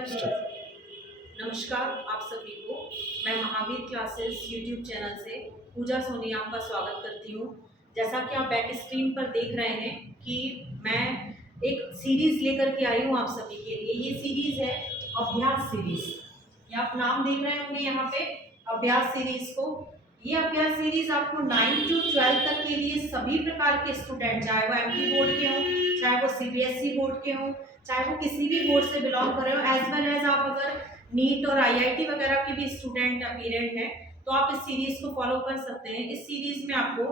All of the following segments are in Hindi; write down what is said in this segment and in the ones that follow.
करिए। नमस्कार आप सभी को। मैं महावीर क्लासेस यूट्यूब चैनल से पूजा सोनी आपका स्वागत करती हूँ। जैसा कि आप बैक स्क्रीन पर देख रहे हैं कि मैं एक सीरीज लेकर के आई हूँ आप सभी के लिए। ये सीरीज है अभ्यास सीरीज। ये आप नाम देख रहे होंगे यहाँ पे, अभ्यास सीरीज को। ये अभ्यास सीरीज आपको 9 to 12 तक के लिए सभी प्रकार के स्टूडेंट, चाहे वो एमपी बोर्ड के हों, चाहे वो सीबीएसई बोर्ड के हों, चाहे वो किसी भी बोर्ड से बिलोंग कर रहे हो, एज वेल एज आप अगर नीट और आईआईटी वगैरह के भी स्टूडेंट अपीरेंट हैं तो आप इस सीरीज को फॉलो कर सकते हैं। इस सीरीज में आपको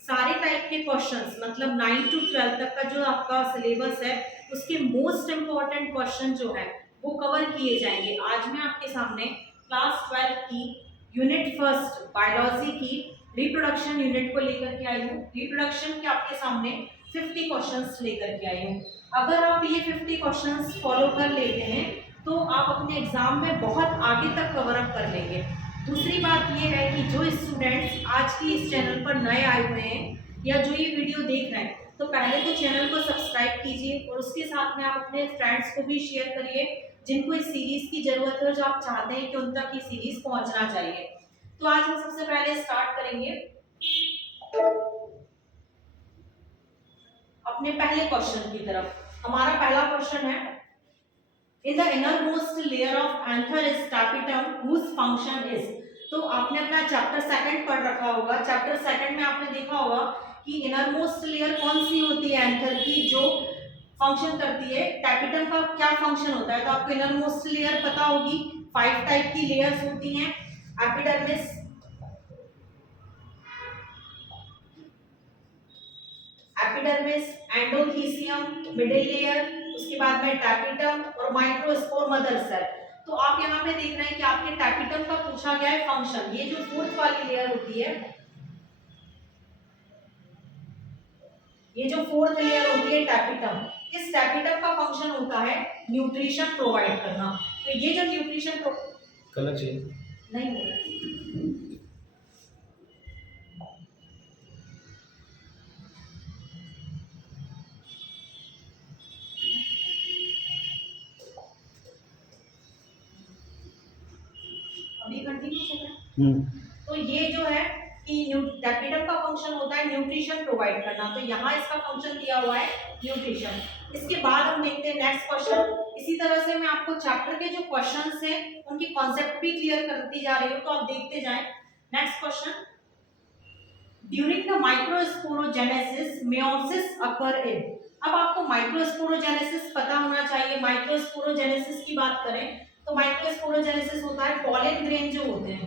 सारे टाइप के क्वेश्चंस, मतलब 9 to 12 तक का जो आपका सिलेबस है उसके मोस्ट इम्पोर्टेंट क्वेश्चन जो है वो कवर किए जाएंगे। आज मैं आपके सामने क्लास 12 की यूनिट फर्स्ट बायोलॉजी की रिप्रोडक्शन यूनिट को लेकर के आई हूँ। रिप्रोडक्शन के आपके सामने 50 क्वेश्चंस लेकर के आई हूँ। अगर आप ये 50 क्वेश्चंस फॉलो कर लेते हैं तो आप अपने एग्जाम में बहुत आगे तक कवर अप कर लेंगे। दूसरी बात ये है कि जो स्टूडेंट्स आज की इस चैनल पर नए आए हुए हैं या जो ये वीडियो देख रहे हैं, तो पहले तो चैनल को सब्सक्राइब कीजिए और उसके साथ में आप अपने फ्रेंड्स को भी शेयर करिए जिनको इस सीरीज की जरूरत है, जो आप चाहते हैं कि उन तक ये सीरीज पहुंचना चाहिए। तो आज हम सबसे पहले स्टार्ट करेंगे अपने पहले क्वेश्चन की तरफ। हमारा पहला क्वेश्चन है, In the innermost layer of anther is tapetum whose function is। तो आपने अपना चैप्टर सेकंड पढ़ रखा होगा। चैप्टर सेकंड में आपने देखा होगा कि इनरमोस्ट लेयर कौन सी होती है एंथर की, जो फंक्शन करती है। टैपिटम का क्या फंक्शन होता है, तो आपको इनरमोस्ट लेयर पता होगी। 5 टाइप की लेयर्स होती हैं, एपिडर्मिस, एंडोथीसियम, मिडिल लेयर, उसके बाद में टैपिटम और माइक्रोस्पोर मदर सेल। तो आप यहाँ पे देख रहे हैं कि आपके टैपिटम का पूछा गया है फंक्शन। ये जो फोर्थ वाली लेयर होती है, ये जो फोर्थ लेयर होती है टैपिटम, इस टैपिटम का फंक्शन होता है न्यूट्रिशन प्रोवाइड करना। तो ये जो न्यूट्रिशन कलर चेंज नहीं होगा, अभी कंटिन्यू चल रहा है। तो ये जो है कि टैपिटम का फंक्शन होता है न्यूट्रिशन प्रोवाइड करना। तो यहाँ इसका फंक्शन दिया हुआ है न्यूट्रिशन। इसके बाद हम देखते हैं नेक्स्ट क्वेश्चन। इसी तरह से मैं आपको चैप्टर के जो क्वेश्चंस हैं उनकी कॉन्सेप्ट भी क्लियर करती जा रही हूँ, तो आप देखते जाएं। Next question, during the microsporogenesis meiosis occur in. अब आपको माइक्रोस्पोरोजेनेसिस पता होना चाहिए। माइक्रोस्पोरोजेनेसिस की बात करें तो माइक्रोस्पोरोजेनेसिस होता है पॉलन ग्रेन जो होते हैं,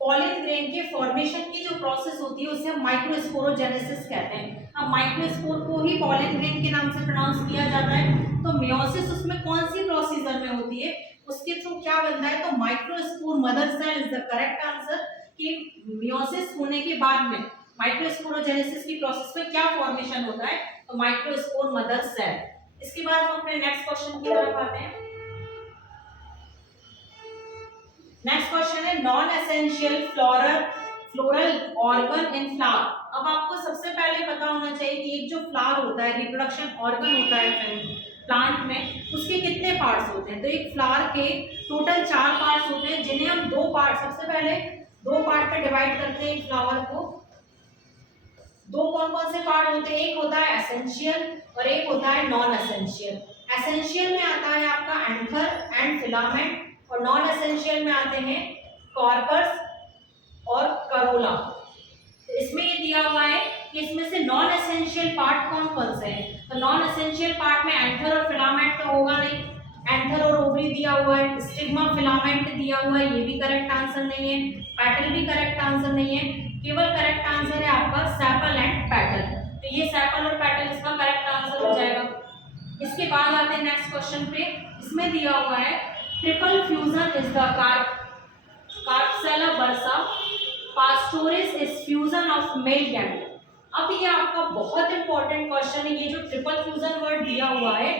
पॉलन ग्रेन के फॉर्मेशन की जो प्रोसेस होती है उसे हम माइक्रोस्पोरोजेनेसिस कहते हैं। अब माइक्रोस्पोर को ही पॉलन ग्रेन के नाम से प्रोनाउंस किया जाता है। तो मेयोसिस उसमें कौन सी प्रोसीजर में होती है, उसके थ्रू क्या बनता है, तो microspore mother cell is the correct answer. कि मेयोसिस होने के बाद में माइक्रोस्पोरोजेनेसिस की प्रोसेस में क्या फॉर्मेशन होता है, तो माइक्रोस्पोर मदर सेल। इसके बाद हम अपने नेक्स्ट क्वेश्चन की तरफ आते हैं। नेक्स्ट क्वेश्चन है, non essential floral organ in flower. अब आपको सबसे पहले पता होना चाहिए कि एक जो फ्लावर होता है, रिप्रोडक्शन ऑर्गन होता है प्लांट में, उसके कितने पार्ट्स होते हैं। तो एक फ्लावर के टोटल 4 पार्ट्स होते हैं, जिन्हें हम 2 पार्ट, सबसे पहले 2 पार्ट पे डिवाइड करते हैं फ्लावर को। 2 कौन कौन से पार्ट होते हैं, एक होता है एसेंशियल और एक होता है नॉन एसेंशियल। एसेंशियल में आता है आपका एंथर एंड फिलामेंट और नॉन एसेंशियल में आते हैं कॉर्पस और करोला। तो इसमें ये दिया हुआ है कि इसमें से नॉन एसेंशियल पार्ट कौन कौन से हैं। तो नॉन एसेंशियल पार्ट में एंथर और फिलामेंट तो होगा नहीं। एंथर और ओवरी दिया हुआ है, स्टिग्मा फिलामेंट दिया हुआ है, ये भी करेक्ट आंसर नहीं है। पेटल भी करेक्ट आंसर नहीं है। केवल करेक्ट आंसर है आपका सेपल एंड पेटल। तो ये सेपल और पेटल इसका करेक्ट आंसर हो जाएगा। इसके बाद आते हैं नेक्स्ट क्वेश्चन पे। इसमें दिया हुआ है triple fusion is the Capsella bursa pastoris is fusion of male gamete. अब ये आपका बहुत इंपॉर्टेंट क्वेश्चन है। ये जो ट्रिपल फ्यूजन वर्ड दिया हुआ है,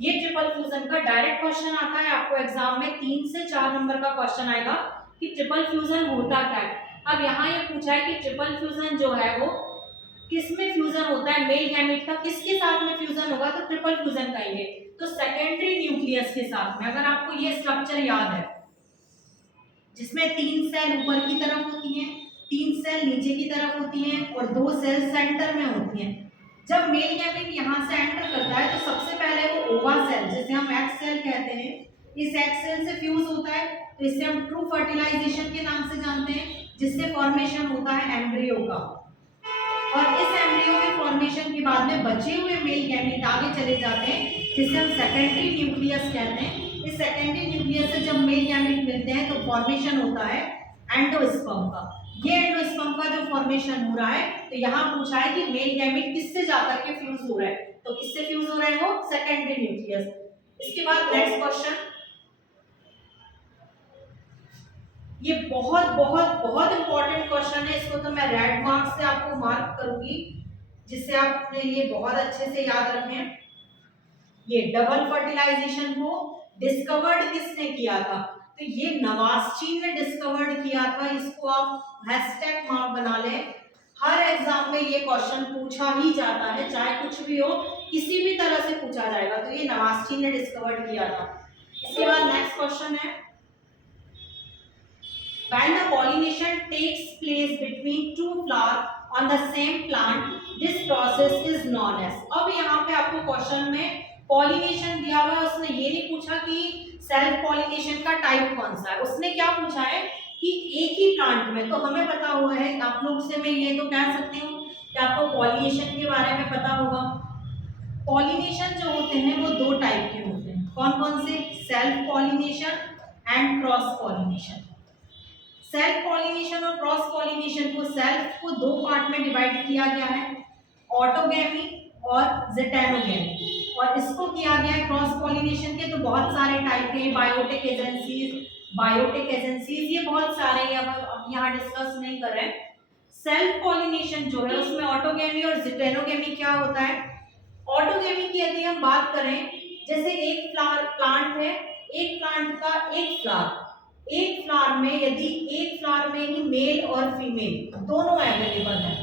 ये ट्रिपल फ्यूजन का डायरेक्ट क्वेश्चन आता है आपको एग्जाम में। 3 से 4 नंबर का क्वेश्चन आएगा कि ट्रिपल फ्यूजन होता क्या है। अब यहाँ ये पूछा है कि ट्रिपल फ्यूजन जो है वो किस में फ्यूजन होता है, मेल गैमेट का किसके साथ में फ्यूजन होगा, तो ट्रिपल फ्यूजन कहेंगे। तो सेकेंड न्यूक्लियस के साथ में, अगर आपको ये स्ट्रक्चर याद है जिसमें 3 सेल ऊपर की तरफ होती हैं, 3 सेल नीचे की तरफ होती हैं और 2 सेल सेंटर में होती हैं। जब मेल गैमेट यहाँ से एंटर करता है तो सबसे पहले वो ओवा सेल, जिसे हम एक्स सेल कहते हैं, इस एक्स सेल से फ्यूज होता है, तो इसे हम ट्रू फर्टिलाइजेशन के नाम से जानते हैं, जिससे फॉर्मेशन होता है एम्ब्रियो का। और इस एम्ब्रियो के फॉर्मेशन के बाद में बचे हुए मेल गैमेट आगे चले जाते हैं, जिसे हम सेकेंडरी न्यूक्लियस कहते हैं। इस सेकेंडरी न्यूक्लियस से जब मेल गैमेट मिलते हैं तो फॉर्मेशन होता है एंडोस्पर्म का। ये एंडोस्पर्म का जो फॉर्मेशन हो रहा है, तो यहाँ पूछा है कि मेल गैमेट किससे जाकर के फ्यूज हो रहा है, तो किससे फ्यूज हो रहा है, वो सेकेंडरी न्यूक्लियस। इसके बाद नेक्स्ट क्वेश्चन, ये बहुत बहुत बहुत इंपॉर्टेंट क्वेश्चन है, इसको तो मैं रेड मार्क से आपको मार्क करूंगी, जिससे आप अपने लिए बहुत अच्छे से याद रखें। ये डबल फर्टिलाइजेशन को डिस्कवर्ड किसने किया था, तो ये नवास्चीन ने डिस्कवर्ड किया था। इसको आप हैशटैग मार्क बना लें, हर एग्जाम में ये क्वेश्चन पूछा ही जाता है, चाहे कुछ भी हो, किसी भी तरह से पूछा जाएगा, तो ये नवास्चीन ने डिस्कवर्ड किया था। इसके बाद नेक्स्ट क्वेश्चन है, when the pollination takes place between two flowers on the same plant, this process is known as। अब यहाँ पे आपको क्वेश्चन में पॉलिनेशन दिया हुआ है, उसने ये नहीं पूछा कि सेल्फ पॉलिनेशन का टाइप कौन सा है, उसने क्या पूछा है कि एक ही प्लांट में, तो हमें पता हुआ है, आप लोग से मैं ये तो कह सकती हूँ कि आपको पॉलिनेशन के बारे में पता होगा। पॉलिनेशन जो होते हैं वो 2 टाइप के होते हैं, कौन कौन से, self pollination and cross pollination. Self pollination और क्रॉस पॉलिनेशन को, सेल्फ को 2 पार्ट में डिवाइड किया गया है, ऑटोगैमी और ज़ेटेनोगैमी, और इसको किया गया है क्रॉस पॉलिनेशन के तो बहुत सारे टाइप के, बायोटिक एजेंसीज, ये बहुत सारे हैं, अब यहाँ डिस्कस नहीं कर रहे हैं। सेल्फ पॉलिनेशन जो है उसमें ऑटोगैमी और ज़ेटेनोगैमी क्या होता है। ऑटोगैमी की यदि हम बात करें, जैसे एक फ्लावर प्लांट है, एक प्लांट का एक फ्लावर में यदि एक फ्लावर में ही मेल और फीमेल दोनों अवेलेबल है,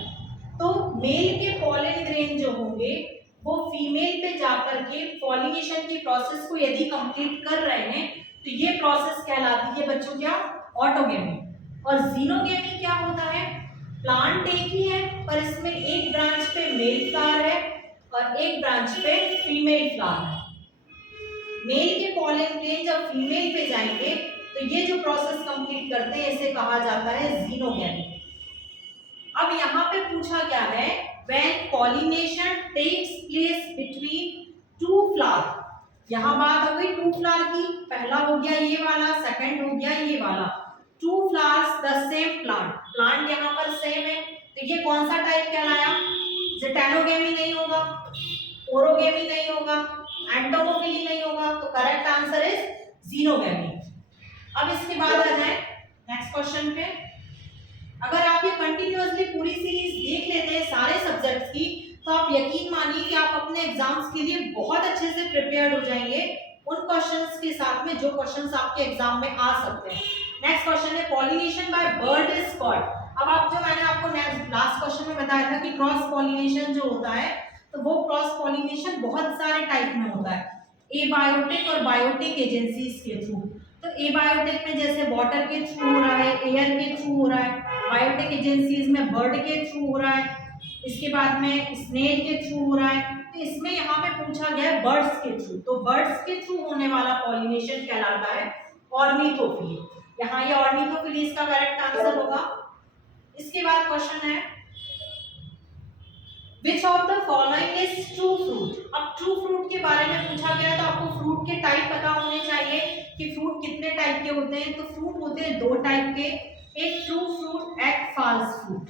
तो मेल के पॉलन ग्रेन जो होंगे वो फीमेल पे जाकर के पॉलिनेशन की प्रोसेस को यदि कंप्लीट कर रहे हैं, तो ये प्रोसेस कहलाती है बच्चों क्या, ऑटोगैमी। और जीनोगैमी क्या होता है, प्लांट एक ही है पर इसमें एक ब्रांच पे मेल फ्लावर है और एक ब्रांच पे फीमेल फ्लावर है। मेल के पॉलन ग्रेन जब फीमेल पे जाएंगे तो ये जो प्रोसेस कंप्लीट करते हैं इसे कहा जाता है जीनोगैमी। अब यहाँ पे पूछा क्या है, when pollination takes place between 2 flowers, यहाँ बात हो गई 2 फ्लावर की, पहला हो गया ये वाला, सेकंड हो गया ये वाला, 2 flowers the same प्लांट यहाँ पर सेम है, तो ये कौन सा टाइप कहलाया, ज़ेटेनोगैमी नहीं होगा, ओरोगैमी नहीं होगा, एंटोमोफिली नहीं होगा, तो करेक्ट आंसर इज जीनोगैमी। अब इसके बाद आ जाए नेक्स्ट क्वेश्चन पे। अगर आप ये कंटिन्यूअसली पूरी सीरीज देख लेते हैं सारे सब्जेक्ट्स की, तो आप यकीन मानिए कि आप अपने एग्जाम्स के लिए बहुत अच्छे से प्रिपेयर्ड हो जाएंगे उन क्वेश्चंस के साथ में जो क्वेश्चंस आपके एग्जाम में आ सकते हैं। नेक्स्ट क्वेश्चन है, pollination by bird is called. अब आप जो मैंने आपको लास्ट क्वेश्चन में बताया था कि क्रॉस पॉलिनेशन जो होता है, तो वो क्रॉस पॉलिनेशन बहुत सारे टाइप में होता है, एबायोटिक और बायोटिक एजेंसीज के थ्रू। तो एबायोटिक में जैसे वाटर के थ्रू हो रहा है, एयर के थ्रू हो रहा है, बायोटिक एजेंसीज में बर्ड के थ्रू हो रहा है, इसके बाद में स्नेल के थ्रू हो रहा है। तो इसमें यहाँ पे पूछा गया है बर्ड्स के थ्रू, तो बर्ड्स के थ्रू होने वाला पॉलिनेशन कहलाता है ऑर्निथोफिली। यहाँ ये ऑर्निथोफिली इसका करेक्ट आंसर होगा। इसके बाद क्वेश्चन है, Which of the following is true fruit? अब ट्रू फ्रूट के बारे में पूछा गया, तो आपको फ्रूट के टाइप पता होने चाहिए कि फ्रूट कितने टाइप के होते हैं। तो फ्रूट होते हैं 2 टाइप के, एक ट्रू फ्रूट, एक फॉल्स फ्रूट।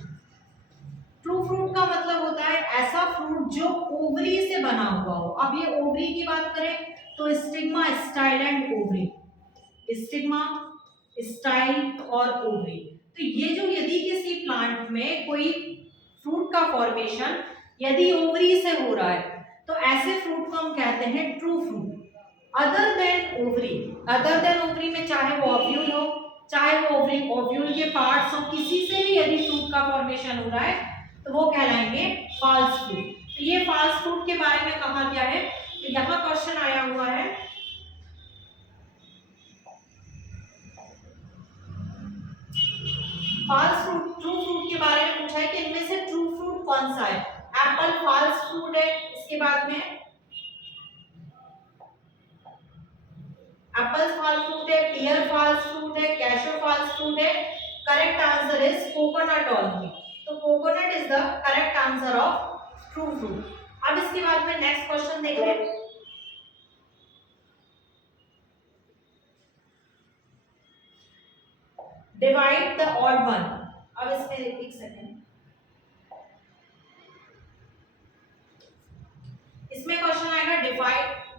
ट्रू फ्रूट का मतलब होता है ऐसा फ्रूट जो ओवरी से बना हुआ हो। अब ये ओवरी की बात करें तो stigma, style and ovary, stigma, style और ओवरी। तो ये जो यदि किसी प्लांट में कोई फ्रूट का फॉर्मेशन यदि ओवरी से हो रहा है, तो ऐसे फ्रूट को हम कहते हैं true fruit. Other than ovary में चाहे वो ओव्यूल हो, चाहे वो ओव्यूल के पार्ट्स हो, किसी से भी यदि फ्रूट का फॉर्मेशन हो रहा है तो वो कहलाएंगे फॉल्स फ्रूट। तो ये फॉल्स फ्रूट के बारे में कहा गया है। तो यहाँ क्वेश्चन आया हुआ है, फॉल्स फ्रूट, ट्रू फ्रूट के बारे में पूछा है कि इनमें से ट्रू फ्रूट कौन सा है। एप्पल फॉल्स फ्रूट है, इसके बाद में एप्पल फॉल्स फ्रूट है, पियर फॉल्स फ्रूट है, कैशू फॉल्स फ्रूट है। Correct answer is coconut only. तो coconut is the correct answer of true fruit. अब इसके बाद में नेक्स्ट क्वेश्चन देख रहे हैं। Divide the odd one. अब इसमें एक सेकेंड, इसमें क्वेश्चन आएगा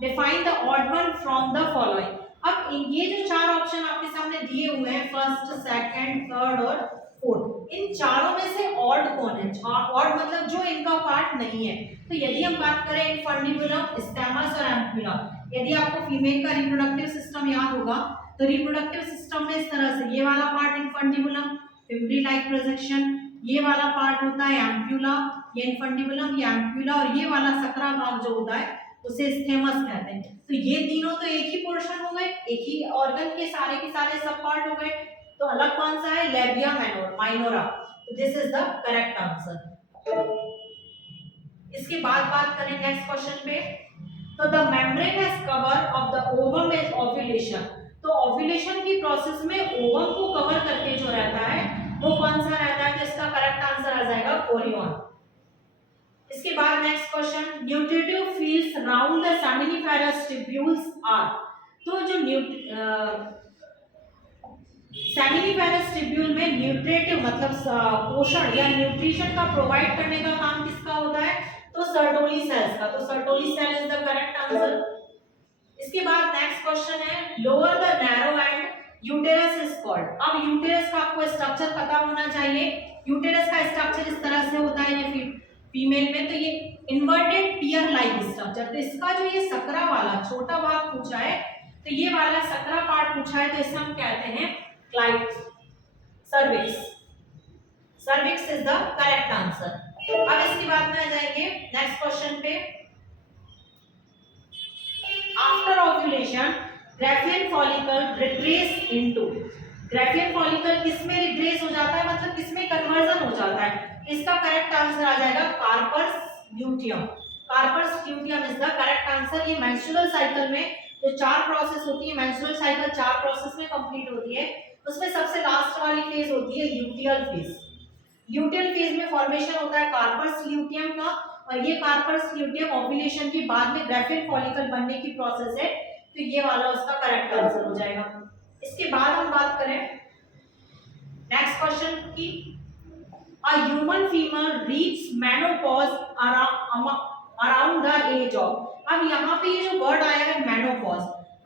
define the odd one from the following. अब ये जो चार ऑप्शन आपके सामने दिए हुए हैं, फर्स्ट, सेकंड, थर्ड और फोर्थ, इन चारों में से ऑड कौन है? ऑड मतलब जो इनका पार्ट नहीं है। तो यदि हम बात करें इनफंडिबुलम, स्टेमस और एम्पुला, यदि आपको फीमेल का रिप्रोडक्टिव सिस्टम याद होगा तो रिप्रोडक्टिव सिस्टम में इस तरह से ये वाला part infundibulum, fimbriae like projection, ये वाला पार्ट होता है एम्प्यूला, ये इनफंडिबुलम, ये एम्प्यूला, और ये वाला सकरा भाग जो होता है उसे स्थेमस कहते हैं। तो ये तीनों तो एक ही पोर्शन हो गए, एक ही ऑर्गन के सारे सब पार्ट हो गए। तो अलग कौन सा है? Labia minora. तो this is the correct answer. इसके बाद बात करें नेक्स्ट क्वेश्चन पे, तो the membrane has cover of the ovum is ovulation. तो ओव्यूलेशन की प्रोसेस में ओवम को कवर करके जो रहता है वो कौन सा रहता है? तो इसका करेक्ट आंसर आ जाएगा ओरियन। इसके बाद next question, nutritive fields round the seminiferous tubules are. तो जो सेमिनिफेरस ट्यूब्यूल में न्यूट्रिटिव मतलब पोषण या न्यूट्रिशन का प्रोवाइड करने का काम किसका होता है? तो सर्टोली सेल्स का। तो Sertoli cell is the correct answer. इसके बाद नेक्स्ट क्वेश्चन है, lower the narrow end uterus is called. अब यूटेरस का आपको स्ट्रक्चर पता होना चाहिए। यूटेरस का स्ट्रक्चर इस तरह से होता है ये फीमेल में, तो ये इन्वर्टेड टीयर लाइक स्ट्रक्चर। तो इसका जो ये सकरा वाला छोटा भाग पूछा है, तो ये वाला सकरा पार्ट पूछा है, तो इसे हम कहते हैं client cervix. Cervix is the correct answer. अब इसके बाद में आ जाएंगे नेक्स्ट क्वेश्चन पे, after ovulation Graafian follicle retrace into. Graafian follicle किसमें रिट्रेस हो जाता है, मतलब किसमें कन्वर्जन हो जाता है? इसका करेक्ट आंसर आ जाएगा corpus luteum. Corpus luteum is the correct answer. ये मेंस्ट्रुअल साइकिल में जो चार प्रोसेस होती है, मेंस्ट्रुअल साइकिल चार प्रोसेस में कंप्लीट होती है, उसमें सबसे लास्ट वाली फेज होती है ल्यूटियल फेज। ल्यूटियल फेज में फॉर्मेशन होता है कार्पस ल्यूटियम का, और ये कार्पस ल्यूटियम ओव्यूलेशन के बाद में ग्राफियन फॉलिकल बनने की प्रोसेस है, तो ये वाला उसका करेक्ट आंसर हो जाएगा। इसके बाद हम बात करें नेक्स्ट क्वेश्चन की, a human female reach menopause around the age of. अब यहाँ पे ये जो वर्ड आया है मेनोपॉज,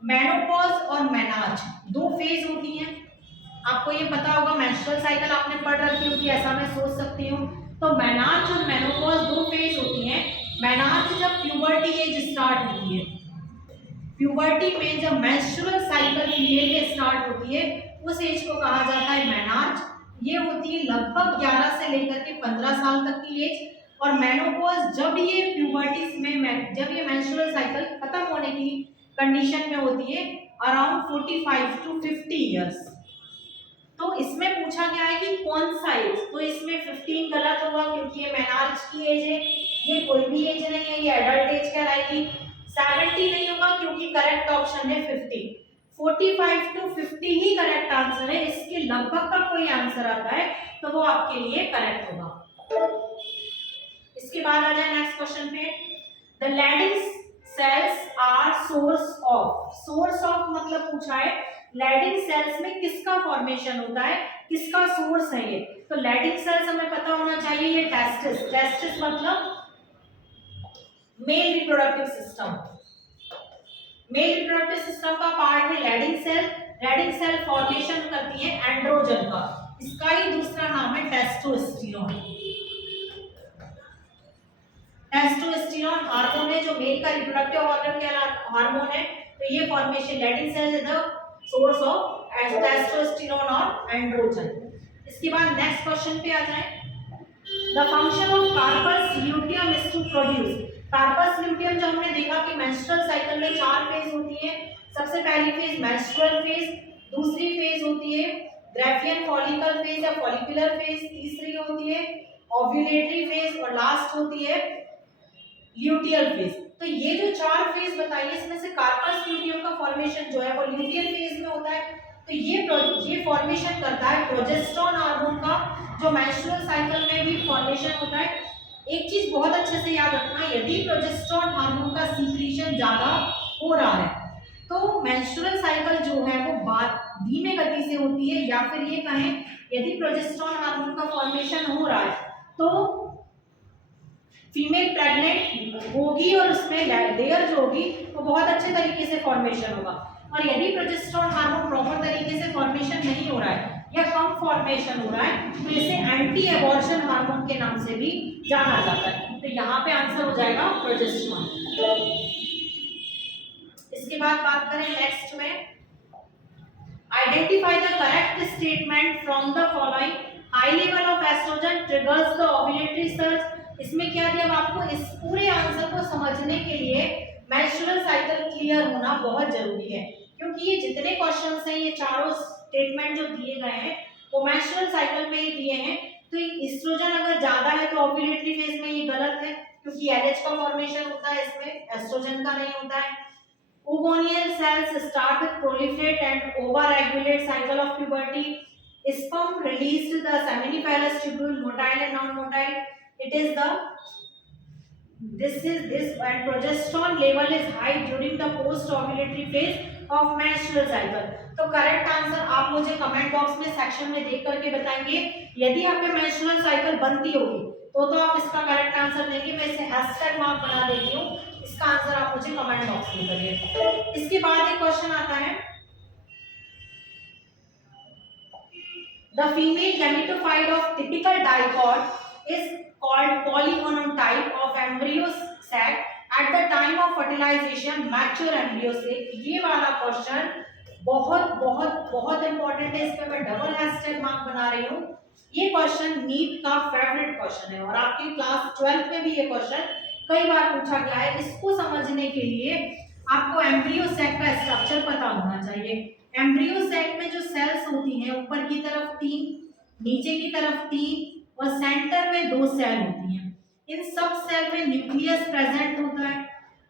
मेनोपॉज और मेनार्ज दो फेज होती हैं। आपको ये पता होगा, मेंस्ट्रुअल साइकिल आपने पढ़ रखी होगी, ऐसा मैं सोच सकती हूँ। तो मेनार्ज और मेनोपॉज दो फेज होती हैं। मेनार्ज जब प्यूबर्टी एज स्टार्ट होती है, प्यूबर्टी में जब मेंस्ट्रुअल साइकिल फीमेल में स्टार्ट होती है, उस एज को कहा जाता है मेनार्ज। ये होती है लगभग 11 से लेकर के 15 साल तक की एज। और मेनोपॉज जब ये प्यूबर्टी में जब ये मेंस्ट्रुअल साइकिल खत्म होने की कंडीशन में होती है, अराउंड 45 टू 50 इयर्स। तो इसमें पूछा गया है कि कौन सा एज, तो इसमें 15 गलत होगा क्योंकि ये मेनार्ज की एज है, ये कोई भी एज नहीं है, ये एडल्ट एज कहलाएगी। 70 नहीं होगा क्योंकि करेक्ट ऑप्शन है 50। 45 टू 50 ही करेक्ट आंसर है। इसके लगभग का कोई आंसर आता है तो वो आपके लिए करेक्ट होगा। इसके बाद आ जाए नेक्स्ट क्वेश्चन पे, the Leydig cells are source of. Source of मतलब पूछा है लैडिंग सेल्स में किसका फॉर्मेशन होता है, किसका सोर्स है ये। तो लैडिंग सेल्स हमें पता होना चाहिए, ये टेस्टिस। टेस्टिस मतलब male reproductive system. Male reproductive system का पार्ट है Leydig cell. Leydig cell formation करती है एंड्रोजन का, इसका ही दूसरा नाम है टेस्टोस्टेरोन। टेस्टोस्टेरोन हार्मोन है जो मेल का रिप्रोडक्टिव ऑर्गन का हार्मोन है। तो ये formation Leydig cell is the source of testosterone और एंड्रोजन। इसके बाद नेक्स्ट क्वेश्चन पे आ जाए, the function of corpus luteum is to produce. Corpus luteum जो हमने देखा कि मेंस्ट्रुअल साइकिल में 4 फेज होती है। सबसे पहली फेज मेंस्ट्रुअल फेज, दूसरी फेज होती है ग्राफियन फॉलिकल फेज या फॉलिकुलर फेज, तीसरी होती है ओव्यूलेटरी फेज और लास्ट होती है ल्यूटियल फेज। तो ये जो चार फेज बताइए इसमें से कार्पस ल्यूटियम का फॉर्मेशन जो है वो ल्यूटियल फेज में होता है। तो ये फॉर्मेशन करता है प्रोजेस्टेरोन हार्मोन का, जो मेंस्ट्रुअल साइकिल में भी फॉर्मेशन होता है। एक चीज बहुत अच्छे से याद रखना, यदि प्रोजेस्टेरोन हार्मोन का सीक्रेशन ज्यादा हो रहा है तो मेंस्ट्रुअल साइकिल जो है वो धीमे गति से होती है, या फिर ये कहें यदि प्रोजेस्टेरोन हार्मोन का फॉर्मेशन हो रहा है तो फीमेल प्रेग्नेंट होगी और उसमें लेयर जो होगी वो बहुत अच्छे तरीके से फॉर्मेशन होगा। और यदि प्रोजेस्टेरोन हार्मोन प्रॉपर तरीके से फॉर्मेशन नहीं हो रहा है या कम फॉर्मेशन हो रहा है तो इसे एंटी एबॉर्शन हार्मोन के नाम से भी जाना जाता है। तो यहाँ पे आंसर हो जाएगा प्रोजेस्टेरोन। इसके बाद बात करें नेक्स्ट में, identify the correct statement from the following, high level of oestrogen triggers the ovulatory surge. इसमें क्या दिया, आपको इस पूरे आंसर को समझने के लिए मेंस्ट्रुअल साइकिल क्लियर होना बहुत जरूरी है, क्योंकि ये जितने क्वेश्चंस हैं ये चारों स्टेटमेंट जो दिए गए हैं वो मेंस्ट्रुअल साइकिल में ही दिए हैं। तो एस्ट्रोजन अगर ज्यादा है तो ओव्यूलेटरी फेज में ये गलत है, क्योंकि एलएच का फॉर्मेशन होता है, इसमें एस्ट्रोजन का नहीं होता है। Ovonial cells start with proliferate and over-regulate cycle of puberty. Sperm released the seminiferous tubule, motile and non-motile. It is this and progesterone level is high during the post-ovulatory phase of menstrual cycle. तो करेक्ट आंसर आप मुझे कमेंट बॉक्स में सेक्शन में देख करके बताएंगे। यदि आप पे मेंस्ट्रुअल साइकिल बनती होगी तो आप इसका करेक्ट आंसर देंगे। मैं इसे हैशटैग मार्क बना देती हूँ, इसका आंसर आप मुझे कमेंट बॉक्स में करिए। इसके बाद एक क्वेश्चन आता है, the female gametophyte of typical dicot is called polygonotype of embryo sac at the time of fertilization mature embryo से। ये वाला क्वेश्चन बहुत बहुत बहुत इंपॉर्टेंट है, इस पे मैं डबल हैशटैग मार्क बना रही हूँ। ये क्वेश्चन नीट का फेवरेट क्वेश्चन है और आपकी क्लास 12 में भी ये क्वेश्चन कई बार पूछा गया है। इसको समझने के लिए आपको एम्ब्रियो सैक का स्ट्रक्चर पता होना चाहिए। एम्ब्रियो सैक में जो सेल्स होती हैं ऊपर की तरफ 3, नीचे की तरफ 3 और सेंटर में 2 सेल होती हैं। इन सब सेल में न्यूक्लियस प्रेजेंट होता है।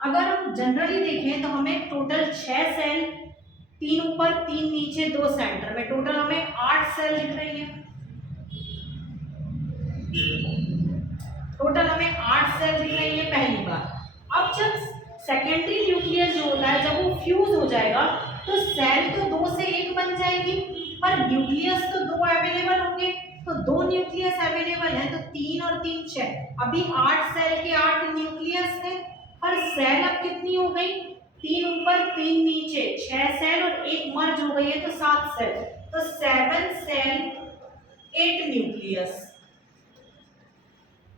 अगर हम जनरली देखें तो हमें टोटल 6 सेल, 3 ऊपर 3 नीचे 2 सेंटर में, टोटल हमें 8 सेल दिख रही है। टोटल हमें 8 सेल दिख रही है पहली बार। अब जब सेकेंडरी न्यूक्लियस जो होता है जब वो फ्यूज हो जाएगा तो सेल तो 2 से 1 बन जाएगी, पर न्यूक्लियस तो 2 अवेलेबल होंगे। तो 2 न्यूक्लियस अवेलेबल है तो 3 और 3 6, अभी 8 सेल के 8 न्यूक्लियस थे, पर सेल अब कितनी हो गई, 3 ऊपर 3 नीचे, 6 सेल और 1 मर्ज हो गई है तो 7 सेल। तो 7 सेल 8 न्यूक्लियस।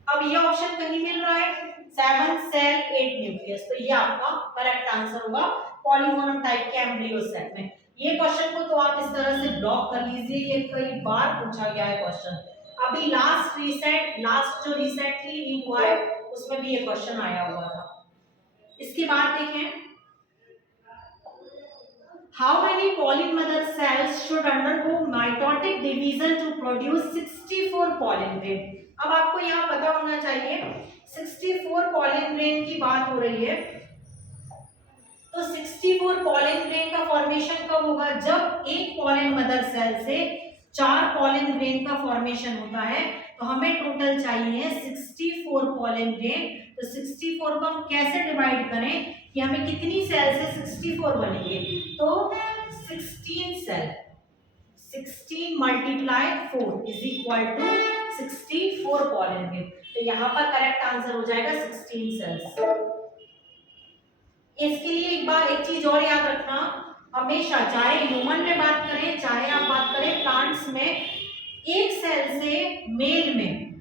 अब ये ऑप्शन कहीं मिल रहा है 7 सेल 8 न्यूक्लियस, तो ये आपका करेक्ट आंसर होगा पॉलीगोनोटाइप के एम्ब्रियो सेल में। ये क्वेश्चन को तो आप इस तरह से ब्लॉक कर लीजिए, ये कई बार पूछा गया है क्वेश्चन। अभी लास्ट जो रिसेंटली हुआ है उसमें भी ये क्वेश्चन आया हुआ था। इसके बाद देखें, how many pollen mother cells should undergo mitotic division to produce 64 pollen grain. अब आपको यहाँ पता होना चाहिए 64 पॉलिन ग्रेन की बात हो रही है, तो 64 पॉलिन ग्रेन का फॉर्मेशन कब होगा, जब एक पॉलिन मदर सेल से 4 पॉलिन ग्रेन का फॉर्मेशन होता है। तो हमें टोटल चाहिए 64 पॉलिन ग्रेन। तो 64 को हम कैसे डिवाइड करें कि हमें कितनी सेल से 64 बनेंगे, तो 16 cell, 16 multiply 4 is equal to 64 pollen grain. तो यहाँ पर करेक्ट आंसर हो जाएगा 16 सेल्स। इसके लिए एक चीज और याद रखना, हमेशा चाहे ह्यूमन में बात करें चाहे आप बात करें प्लांट्स में, एक सेल से मेल में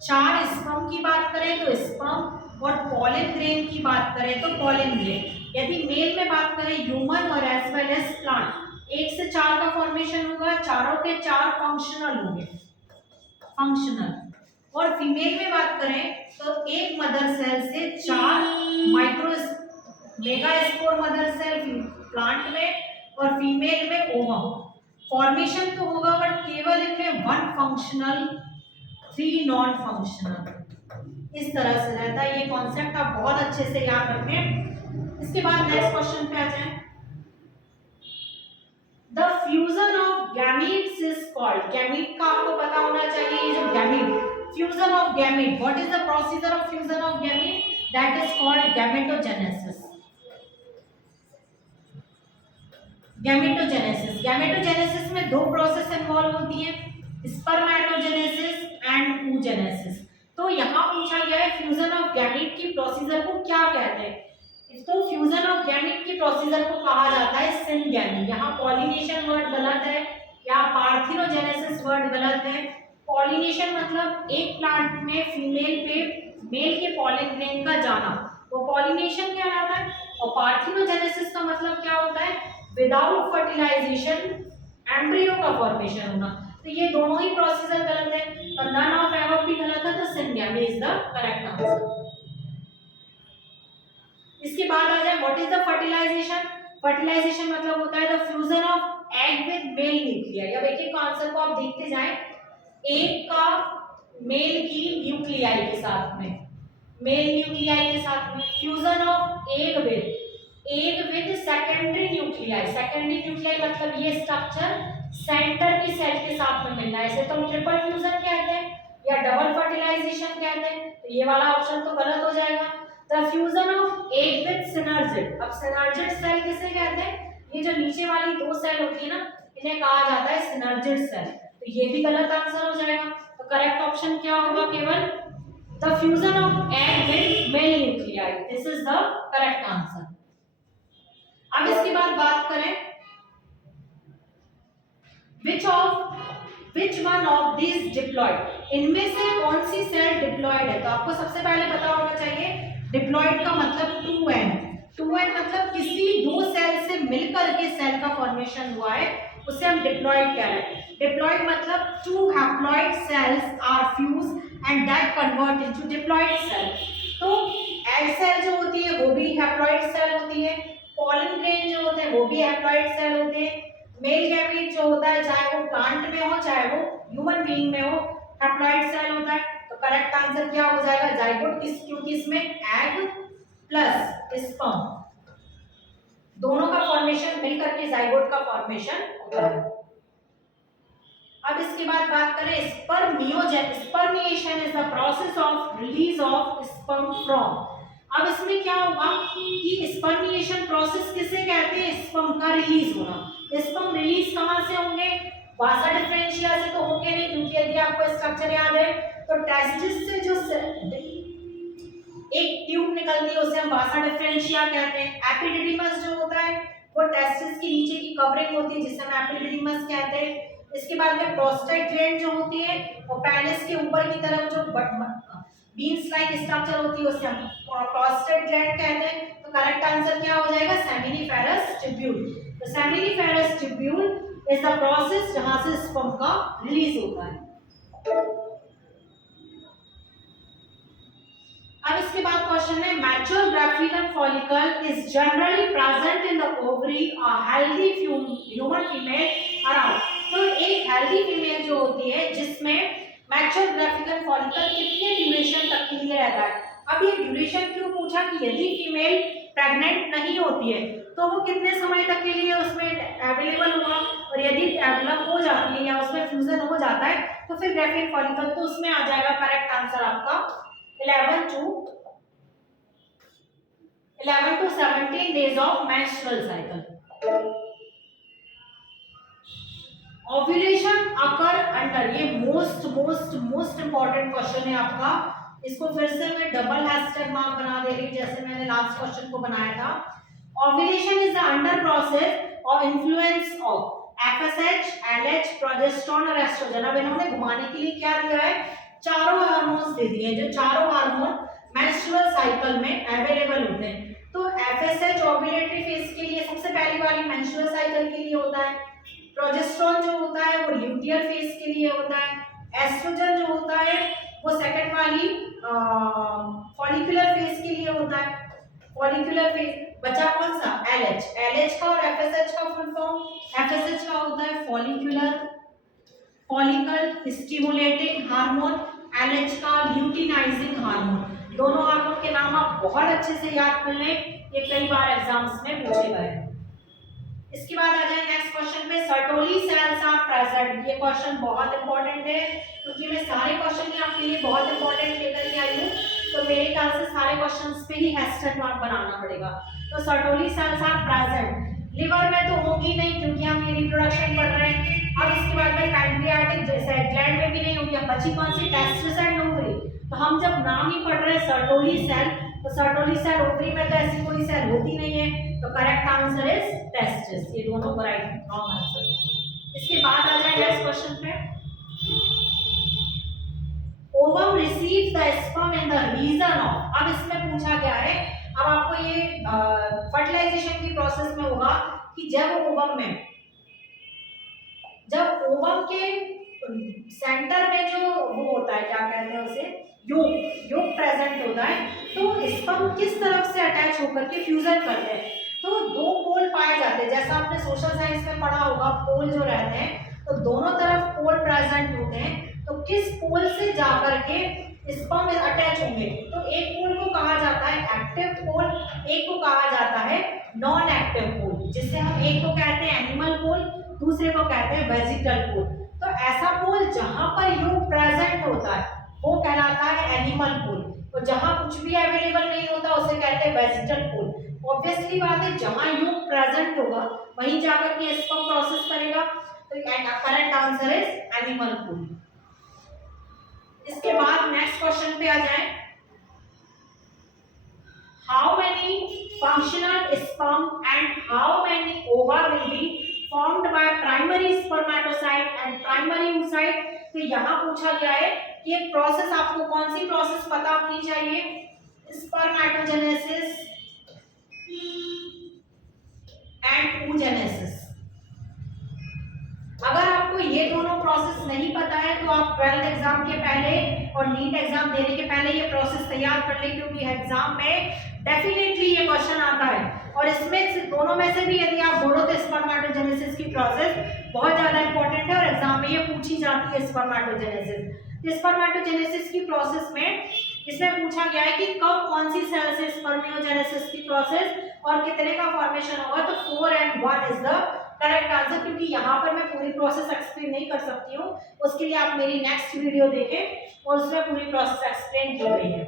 4 स्पर्म की बात करें तो स्पर्म, और पॉलिन ग्रेन की बात करें तो पॉलिन ग्रेन। यदि मेल में बात करें ह्यूमन और एज वेल एज प्लांट, 1 से 4 का फॉर्मेशन होगा, चारों के 4 फंक्शनल होंगे, फंक्शनल। और फीमेल में बात करें तो एक मदर सेल से 4 mega spore mother cell plant में और फीमेल में ओवम। फॉर्मेशन तो होगा बट केवल इनमें 1 फंक्शनल 3 नॉन फंक्शनल, इस तरह से रहता है। ये कॉन्सेप्ट आप बहुत अच्छे से याद रखें। इसके बाद नेक्स्ट क्वेश्चन पे आ जाएं। The fusion of gametes is called, gamete का आपको पता होना चाहिए, ये जो gamete, fusion of gamete, what is the procedure of fusion of gamete, that is called gametogenesis. Gametogenesis, gametogenesis में 2 प्रोसेस इन्वॉल्व होती हैं, स्पर्मेटोजेनेसिस एंड oogenesis। तो यहाँ पूछा गया है फ्यूजन ऑफ गैमीट की प्रोसीजर को क्या कहते हैं। तो फ्यूजन ऑफ गैमीट की प्रोसीजर को कहा जाता है सिनगैमी। यहाँ पॉलिनेशन वर्ड गलत है, यहाँ पार्थिनोजेनेसिस वर्ड गलत है। पॉलिनेशन मतलब एक प्लांट में फीमेल पे मेल के पॉलिन ग्रेन का जाना, वो पॉलिनेशन कहलाता है। और पार्थिनोजेनेसिस का मतलब क्या होता है, विदाउट फर्टिलाइजेशन एम्ब्रियो का फॉर्मेशन होना। तो ये दोनों ही प्रोसीजर गलत है, तो नन ऑफ एबव भी गलत है, तो syngamy is the correct answer. इसके बाद आ जाए what is the fertilization. Fertilization मतलब होता है the fusion of egg with male nuclei. अब एक एक आंसर को आप देखते जाएं, एग का मेल की न्यूक्लियाई के साथ में, मेल न्यूक्लियाई के साथ में, fusion of egg with secondary nuclei. Secondary nuclei मतलब ये स्ट्रक्चर सेंटर की सेल के साथ में मिलना है, इसे तो ट्रिपल फ्यूजन कहते हैं या डबल फर्टिलाइजेशन कहते हैं। तो ये वाला ऑप्शन तो गलत हो जाएगा। The fusion of egg with synergid. अब सिनर्जिड सेल किसे कहते हैं, ये जो नीचे वाली 2 सेल होती है ना, इन्हें कहा जाता है सिनर्जिड सेल। तो ये भी गलत आंसर हो जाएगा। तो करेक्ट ऑप्शन क्या होगा, केवल the fusion of egg with male nuclei, this is the correct answer. अब इसके बाद बात करें which one of these diploid, इनमें से कौन सी सेल डिप्लॉयड है। तो आपको सबसे पहले पता होना चाहिए डिप्लॉयड का मतलब 2n मतलब किसी 2 सेल से मिलकर के सेल का फॉर्मेशन हुआ है, उसे हम डिप्लॉयड कह रहे हैं। डिप्लॉयड मतलब 2 haploid cells are fuse and that convert into diploid cell. तो एग सेल जो होती है वो भी हैप्लॉयड सेल होती है, पॉलन ग्रेन जो होते हैं वो भी हैप्लॉयड सेल होते हैं, मेल गैमीट जो होता है चाहे वो प्लांट में हो चाहे वो ह्यूमन बीइंग में हो, हैप्लॉयड सेल होता है। तो करेक्ट आंसर क्या हो जाएगा, जाइगोट, क्योंकि इसमें एग प्लस स्पर्म दोनों का फॉर्मेशन मिलकर के जाइगोट का फॉर्मेशन होता है। अब इसके बाद बात करें spermiation is the process of release of sperm from. अब इसमें क्या होगा कि स्पर्मिएशन प्रोसेस किसे कहते हैं, स्पर्म का रिलीज होना। स्पर्म रिलीज कहां से होंगे, वासा डिफरेंशिया से तो होंगे नहीं, क्योंकि यदि आपको स्ट्रक्चर याद है तो टेस्टिस से जो एक ट्यूब निकलती है उसे हम वासा डिफरेंशिया कहते हैं। एपिडिडिमस जो होता है वो टेस्टिस की नीचे की कवरिंग होती है जिसे हम एपिडिडिमस कहते हैं। इसके बाद में प्रोस्टेट ग्लैंड जो होती है वो पेनिस के ऊपर की तरफ जो बीन्स लाइक स्ट्रक्चर होती है उसे हम प्रोस्टेट ग्लैंड कहते हैं। तो करेक्ट आंसर क्या हो जाएगा, सेमिनिफेरस ट्यूब्यूल। तो seminiferous tubule is the process जहां से स्पर्म का रिलीज होता है। अब इसके बाद क्वेश्चन है mature graphical follicle is generally present in the ovary a healthy human female around. तो एक हेल्दी फीमेल जो होती है जिसमें मैच्योर ग्राफिकल फॉलिकल कितने ड्यूरेशन तक के लिए रहता है। अब ये ड्यूरेशन क्यों पूछा कि यदि फीमेल प्रेग्नेंट नहीं होती है तो वो कितने समय तक के लिए उसमें अवेलेबल होगा, और यदि डेवलप हो जाती है या उसमें फ्यूजन हो जाता है तो फिर ग्राफिकल फॉलिकल तो उसमें आ जाएगा। करेक्ट आंसर आपका 11 to 17 days of menstrual cycle। Ovulation occur under, ये मोस्ट इंपॉर्टेंट क्वेश्चन है आपका। इसको फिर से मैं डबल हैशटैग मार्क बना दे रही जैसे मैंने लास्ट क्वेश्चन को बनाया था। Ovulation is the under process और influence of FSH, LH, progesterone और एस्ट्रोजन। अब इन्होंने घुमाने के लिए क्या दिया है, चारों हार्मोन्स दे दिए जो चारों हार्मोन मेंस्ट्रुअल साइकिल में अवेलेबल होते हैं। तो FSH ओव्यूलेटरी फेज के लिए सबसे पहली वाली मेंस्ट्रुअल साइकिल के लिए होता है, प्रोजेस्टेरोन जो होता है वो ल्यूटियर फेज के लिए होता है, एस्ट्रोजन जो होता है वो सेकंड वाली फॉलिकुलर फेज के लिए होता है। फॉलिकुलर फेज बचा कौन सा, LH। LH का और FSH का फुल फॉर्म, FSH का होता है फॉलिकल स्टिमुलेटिंग हार्मोन, LH का ल्यूटिनाइजिंग हार्मोन। दोनों हार्मोन के नाम आप बहुत अच्छे से याद कर लें, ये कई बार एग्जाम्स में पूछे गए हैं। इसके बाद आ जाए नेक्स्ट क्वेश्चन पे, सर्टोली सेल्स आर प्रेजेंट। ये क्वेश्चन बहुत इंपॉर्टेंट है क्योंकि मैं सारे क्वेश्चन ही आपके लिए बहुत इंपॉर्टेंट लेकर के आई हूँ, तो मेरे ख्याल से सारे क्वेश्चंस पे ही हैशटैग मार्क बनाना पड़ेगा। तो sertoli cells are present, liver में तो होगी नहीं क्योंकि हम ये रिप्रोडक्शन पढ़ रहे हैं। अब इसके बाद में पैंक्रियाटिक ग्लैंड में भी नहीं होगी, अब बची कौन सी, टेस्टिस एंड ओवरी। तो हम जब नाम ही पढ़ रहे हैं सर्टोली सेल, तो सर्टोली सेल ओवरी में तो ऐसी कोई सेल होती नहीं है, तो करेक्ट आंसर इज टेस्टिस। ये दोनों को राइट रॉन्ग आंसर। इसके बाद आ जाए नेक्स्ट क्वेश्चन पे, ovum receive the sperm in the region of. अब इसमें पूछा गया है, अब आपको ये फर्टिलाइजेशन की प्रोसेस में होगा कि जब ओवम के सेंटर में जो वो होता है, क्या कहते हैं उसे, योग प्रेजेंट होता है, तो स्पर्म किस तरफ से अटैच होकर के फ्यूजन करते हैं। तो दो पोल पाए जाते हैं, जैसा आपने सोशल साइंस में पढ़ा होगा, पोल जो रहते हैं तो दोनों तरफ पोल प्रेजेंट होते हैं, तो किस पोल से जाकर के स्पर्म अटैच होंगे। तो एक पोल को कहा जाता है एक्टिव पोल, एक को कहा जाता है नॉन एक्टिव पोल, जिससे हम एक को कहते हैं एनिमल पोल, दूसरे को कहते हैं वेजिटल पोल। तो ऐसा पोल जहां पर योग प्रेजेंट होता है वो कहलाता है एनिमल पोल, और जहां कुछ भी अवेलेबल नहीं होता उसे कहते हैं वेजिटल पोल। ऑब्वियसली बात है, जहां योग प्रेजेंट होगा वहीं जाकर के स्पर्म प्रोसेस करेगा, तो correct answer is animal pole. इसके बाद नेक्स्ट क्वेश्चन पे आ जाए, how many functional sperm and how many ova will be formed by primary spermatocyte and primary oocyte। तो यहाँ पूछा गया है कि एक प्रोसेस, आपको कौन सी प्रोसेस पता होनी चाहिए, स्पर्मेटोजेनेसिस एंड oogenesis। अगर आपको ये दोनों प्रोसेस नहीं पता है तो आप 12th एग्जाम के पहले और नीट एग्जाम देने के पहले ये प्रोसेस तैयार कर लें, क्योंकि एग्जाम में डेफिनेटली ये क्वेश्चन आता है। और इसमें से दोनों में से भी यदि आप बोलो तो स्पर्मेटोजेनेसिस की प्रोसेस बहुत ज्यादा इंपॉर्टेंट है और एग्जाम में ये पूछी जाती है स्पर्मेटोजेनेसिस। स्पर्मेटोजेनेसिस की प्रोसेस में इसमें पूछा गया है कि कब कौन सी सेल से स्पर्मियोजेनेसिस की प्रोसेस और कितने का फॉर्मेशन होगा, तो 4 and 1 is the correct answer. क्योंकि यहाँ पर मैं पूरी प्रोसेस एक्सप्लेन नहीं कर सकती हूँ, उसके लिए आप मेरी नेक्स्ट वीडियो देखें और उसमें पूरी प्रोसेस एक्सप्लेन की गई है।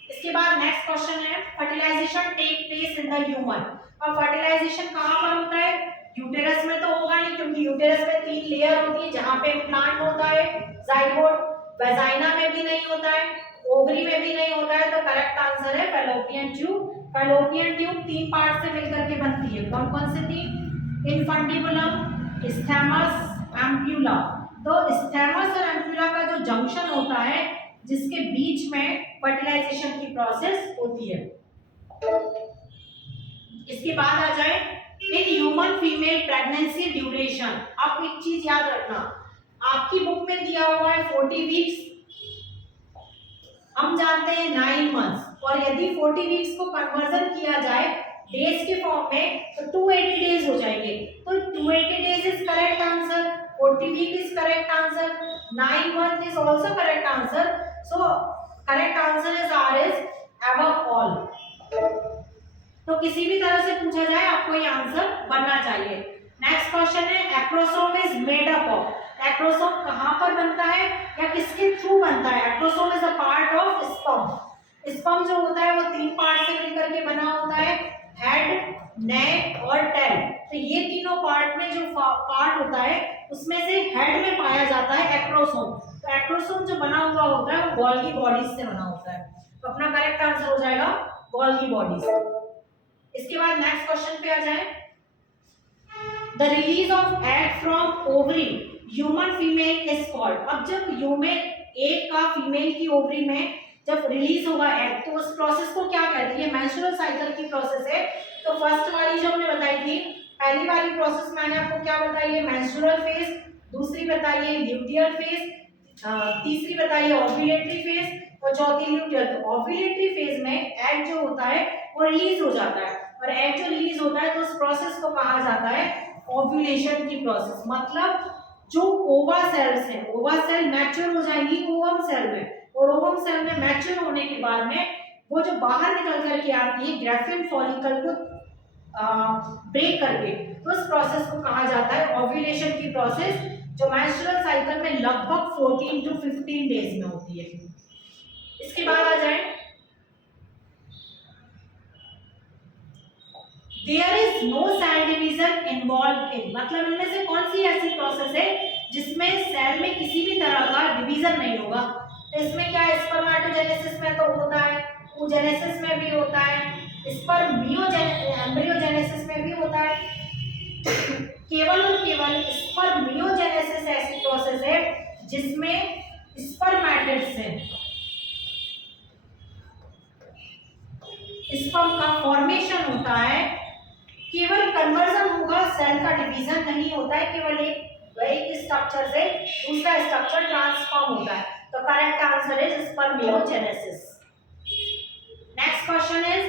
इसके बाद नेक्स्ट क्वेश्चन है, fertilization take place in the human. अब फर्टिलाइजेशन कहाँ पर होता है, यूटेरस में तो होगा नहीं, क्योंकि यूटेरस में 3 लेयर होती है जहाँ पे इम्प्लांट होता है, जाइगोट, वेजाइना में भी नहीं होता है, ओवरी में भी नहीं होता है, तो करेक्ट आंसर है fallopian tube. Fallopian tube 3 part से मिलकर के बनती है, कौन कौन से 3, इन्फंटिबुलम, स्टेमस, एम्प्यूला। तो स्टेमस और एम्प्यूला का जो जंक्शन होता है जिसके बीच में फर्टिलाइजेशन की प्रोसेस होती है। इसके बाद आ जाए, in human female pregnancy duration. अब एक चीज याद रखना, आपकी बुक में दिया हुआ है 40 वीक्स, हम जानते हैं 9 मंथ्स, और यदि 40 वीक्स को कन्वर्जन किया जाए डेज के फॉर्म में तो 280 डेज हो जाएंगे। तो 280 days is correct answer, 40 week is correct answer, 9 month is also correct answer. So correct answer is are is above all. तो किसी भी तरह से पूछा जाए आपको ये आंसर बनना चाहिए। नेक्स्ट क्वेश्चन है, acrosome is made up of. Acrosome कहां पर बनता है या किसके थ्रू बनता है। Acrosome is a part of sperm. Sperm जो होता है वो 3 पार्ट से मिलकर के बना होता है, हेड, नेक और टेल। तो ये तीनों पार्ट में जो पार्ट होता है उसमें से हेड में पाया जाता है एक्रोसोम। तो एक्रोसोम जो बना हुआ होता है वो गोल्गी बॉडीज से बना होता है, तो अपना करेक्ट आंसर हो जाएगा गोल्गी बॉडीज। इसके बाद नेक्स्ट क्वेश्चन पे आ जाए, the release of egg from ovary human female is called. अब जब ह्यूमन एग का फीमेल की ओवरी में जब रिलीज होगा एग, तो उस प्रोसेस को क्या कहते हैं, मेंस्ट्रुअल साइकिल की प्रोसेस है। तो फर्स्ट वाली जो हमने बताई थी, पहली वाली प्रोसेस मैंने आपको क्या बताई है, मेंस्ट्रुअल फेज, दूसरी बताई है ल्यूटियल फेज, तीसरी बताई है ओव्यूलेटरी फेज और चौथी ल्यूटियल। तो ओव्यूलेटरी फेज में एग जो होता है वो रिलीज हो जाता है, और एग जो रिलीज होता है तो उस प्रोसेस को कहा जाता है ओव्यूलेशन की प्रोसेस। मतलब जो ओवा सेल्स है, ओवा सेल मैच्योर हो जाएगी ओवम सेल में, और ओवम सेल में मैच्योर होने के बाद में वो जो बाहर निकल करके आती है ग्राफियन फॉलिकल को ब्रेक करके, तो उस प्रोसेस को कहा जाता है ओव्यूलेशन की प्रोसेस, जो मेंस्ट्रुअल साइकिल में लगभग 14 to 15 डेज में होती है। इसके बाद आ जाए, there is no cell division involve in, मतलब इनमें से कौन सी ऐसी प्रोसेस है जिसमें सेल में किसी भी तरह का डिवीजन नहीं होगा। तो इसमें क्या है, स्पर्मेटोजेनेसिस में तो होता है, oogenesis में भी होता है, एम्ब्रियोजेनेसिस में भी होता है। केवल और केवल स्पर्मियोजेनेसिस ऐसी प्रोसेस है जिसमें स्पर्मेटिड्स हैं, स्पर्म का फॉर्मेशन होता है, केवल कन्वर्जन होगा, सेल का डिवीजन नहीं होता है, केवल एक स्ट्रक्चर से दूसरा स्ट्रक्चर ट्रांसफॉर्म होता है। तो correct answer is spermiogenesis. Next question is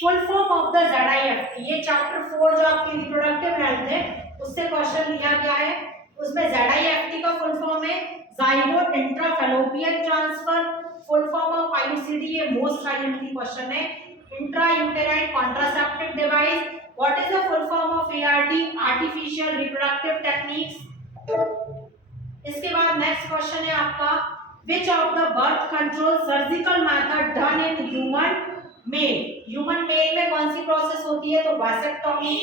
full form of the ZIF। ये चैप्टर 4 जो आपकी रिप्रोडक्टिव हेल्थ है उससे क्वेश्चन लिया गया है। उसमें ZIFT का फुल फॉर्म है zygote intrafallopian transfer. Full form of IUCD, ये मोस्ट आईएमपी क्वेश्चन है। Intra uterine contraceptive device. What is the full form of ART, artificial reproductive techniques. इसके बाद नेक्स्ट क्वेश्चन है आपका Which of the birth control surgical method done in human male? Human male में कौन सी प्रोसेस होती है, तो वासेक्टोमी।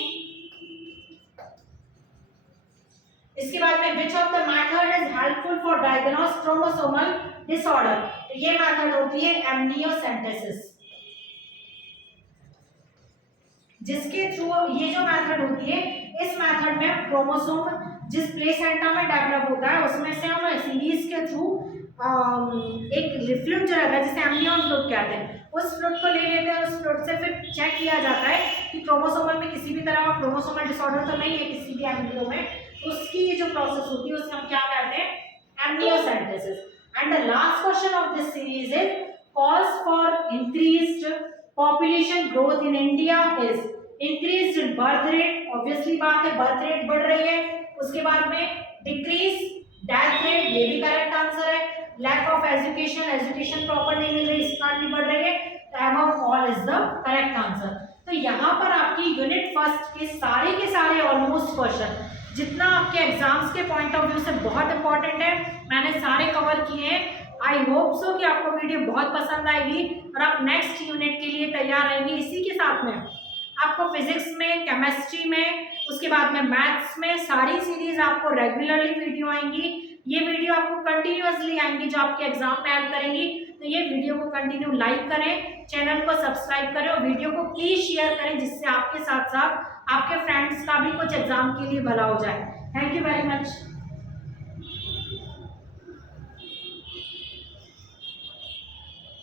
इसके बाद में Which of the method is helpful for diagnose chromosomal disorder? तो ये मेथड होती है एमनियोसेंटेसिस, जिसके थ्रू ये जो मेथड होती है, इस मेथड में क्रोमोसोम जिस प्लेसेंटा में डेवलप होता है उसमें से हम सीरीज के थ्रू एक फ्लूइड जो रहता है जिसे एमनियन फ्लूइड कहते हैं, उस फ्लूइड को ले लेते हैं, उस फ्लूइड से फिर चेक किया जाता है कि क्रोमोसोमल में किसी भी तरह का क्रोमोसोमल डिसऑर्डर तो नहीं है किसी भी एम्ब्रियो में। उसकी ये जो प्रोसेस होती है उसे हम क्या कहते हैं, amniocentesis. And the last question of this series is cause for increased population growth in India is increased birth rate, obviously बात है बर्थ रेट बढ़ रही है। उसके बाद में डिक्रीज डेथ रेट, ये भी करेक्ट आंसर है। Lack of education, education proper नहीं मिल रही, इसका भी बढ़ रही है। Above all is the correct answer. तो यहाँ पर आपकी यूनिट फर्स्ट के सारे ऑलमोस्ट क्वेश्चन जितना आपके एग्जाम्स के पॉइंट ऑफ व्यू से बहुत इंपॉर्टेंट है, मैंने सारे कवर किए हैं। आई होप सो कि आपको वीडियो बहुत पसंद आएगी और आप नेक्स्ट यूनिट के लिए तैयार रहेंगे। इसी के साथ में आपको फिजिक्स में, केमिस्ट्री में, उसके बाद में मैथ्स में सारी सीरीज आपको रेगुलरली वीडियो आएंगी। ये वीडियो आपको कंटिन्यूअसली आएंगी जो आपके एग्जाम में हेल्प करेंगी। तो ये वीडियो को कंटिन्यू लाइक करें, चैनल को सब्सक्राइब करें और वीडियो को प्लीज शेयर करें, जिससे आपके साथ साथ आपके फ्रेंड्स का भी कुछ एग्जाम के लिए भला हो जाए। Thank you very much.